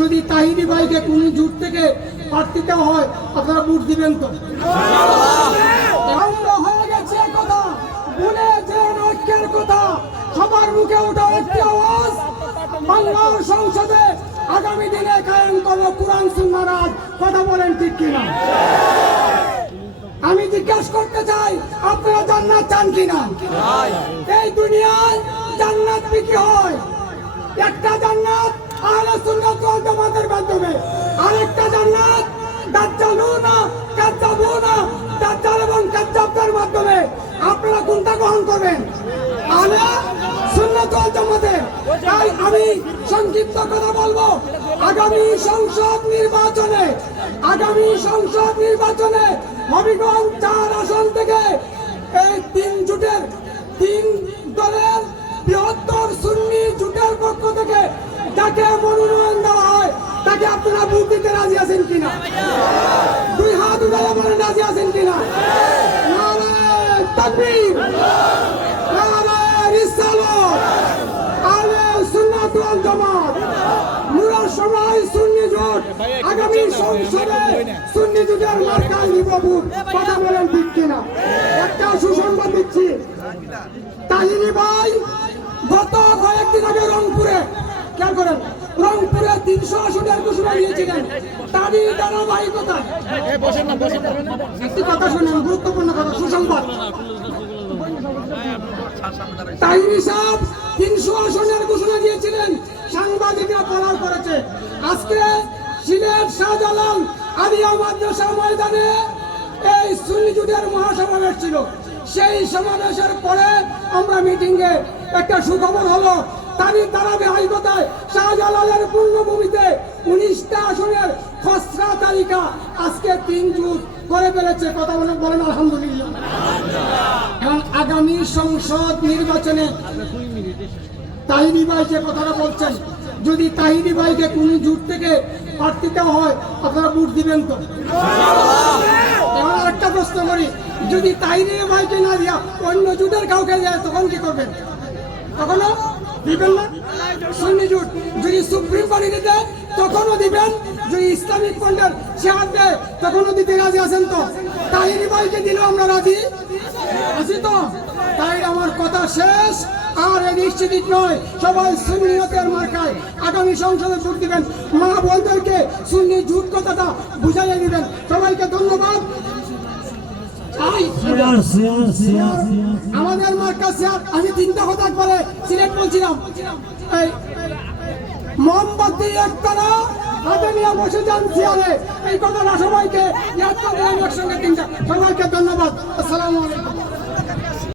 যদি তাহিরি ভাইকে কোন জোট থেকে প্রার্থী দেওয়া হয় আপনারা ভোট দিবেন তো? আমরা হয়ে গেছে কথা ভুলে যে ঐক্যের কথা সবার মুখে ওঠা একটি আওয়াজ, বাংলার সংসদে আগামী দিনে কায়েম করবো কুরআন সুন্নাহ রাজ। কথা বলেন ঠিক কিনা? আমি জিজ্ঞাসা করতে চাই, আপনারা জান্নাত চান কিনা? এই দুনিয়ায় জান্নাত বিক্রি হয়, একটা জান্নাত আহলে সুন্নাত ওয়াল জামাতের মাধ্যমে, আরেকটা জান্নাত দাজ্জালুনা কাজ্জাবুনা, দাজ্জাল এবং কাজ্জাবদের মাধ্যমে। আপনারা কোনটা গ্রহণ করবেন? আহলে সুন্নাত ওয়াল জামাতের। তাই আমি সংক্ষিপ্ত কথা বলবো, আগামী সংসদ নির্বাচনে হবিগঞ্জ 4 আসন থেকে এই 3 দলের বৃহত্তর সুন্নি জোটের পক্ষ থেকে যাকে মনোনয়ন দেওয়া হয় তাকে আপনারা ভোট দিতে রাজি আছেন কিনা? 2 হাত উঠালে বলেন রাজি আছেন কিনা? নারে তাকবীর, নারে রিসালাত, আহলে সুন্নাত ওয়াল জামাত, মুরা সবাই সুন্নি জোট। আগামী সংসদে সুন্নি জোটের মার্কা নিব ভোট। কথা বলেন ঠিক কিনা? একটা সুসংবাদ দিচ্ছি, তাহিরি ভাই গত কয়েকদিন আগে রংপুরে, খেয়াল করেন, রংপুরে 300 আসনের ঘোষণা দিয়েছিলেন। তারই ধারাবাহিকতায় একটি কথা শুনেন, গুরুত্বপূর্ণ কথা, সুসংবাদ। তাহিরি সাহেব 300 আসনের ঘোষণা দিয়েছিলেন, সাংবাদিকরা কলার করেছে। আজকে সিলেট শাহজালাল আলিয়া মাদ্রাসা ময়দানে এই সুন্নি জোটের মহাসমাবেশ ছিল। সেই সমাবেশের পরে আমরা মিটিংয়ে একটা সুখবর হলো, তারই ধারাবাহিকতায় শাহজালালের পূর্ণভূমিতে 19টা আসনের খসড়া তালিকা আজকে 3 জুট করে ফেলেছে। কথা বলেন আলহামদুলিল্লাহ। এবং আগামী সংসদ নির্বাচনে তাহিরি ভাই যে কথাটা বলছেন, যদি তাহিরি ভাইকে কোন জোট থেকে প্রার্থী দেওয়া হয় আপনারা ভোট দিবেন তো? এবার আরেকটা প্রশ্ন করি, যদি তাহিরি ভাইকে না দিয়া অন্য জোটের কাউকে দেয় তখন কি করবেন? তখনও দিবেন না? সুন্নি জোট যদি সুপ্রিম কোর্টে দেয় তখনও দিবেন, যদি ইসলামিক ফ্রন্টের শেয়ার দেয় তখনও দিতে রাজি আছেন তো? তাহিরি ভাইকে দিলেও আমরা রাজি আছি তো? তাই আমার কথা শেষ। আর এই নিশ্চিত নয়, সবাই সুন্নিয়তের মার্কায় আগামী সংসদে ভোট দিবেন। মা বোনদেরকে সুন্নি জোট কথাটা বুঝাইয়ে দিবেন। সবাইকে ধন্যবাদ। আমাদের মার্কা শেয়ার। আমি 3টা কথা একবারে সিলেক্ট বলছিলাম, এই মোমবাতি একটানা হাতে নিয়ে বসে যান চেয়ারে, এই কথাটা সবাইকে একসঙ্গে 3টা। সবাইকে ধন্যবাদ।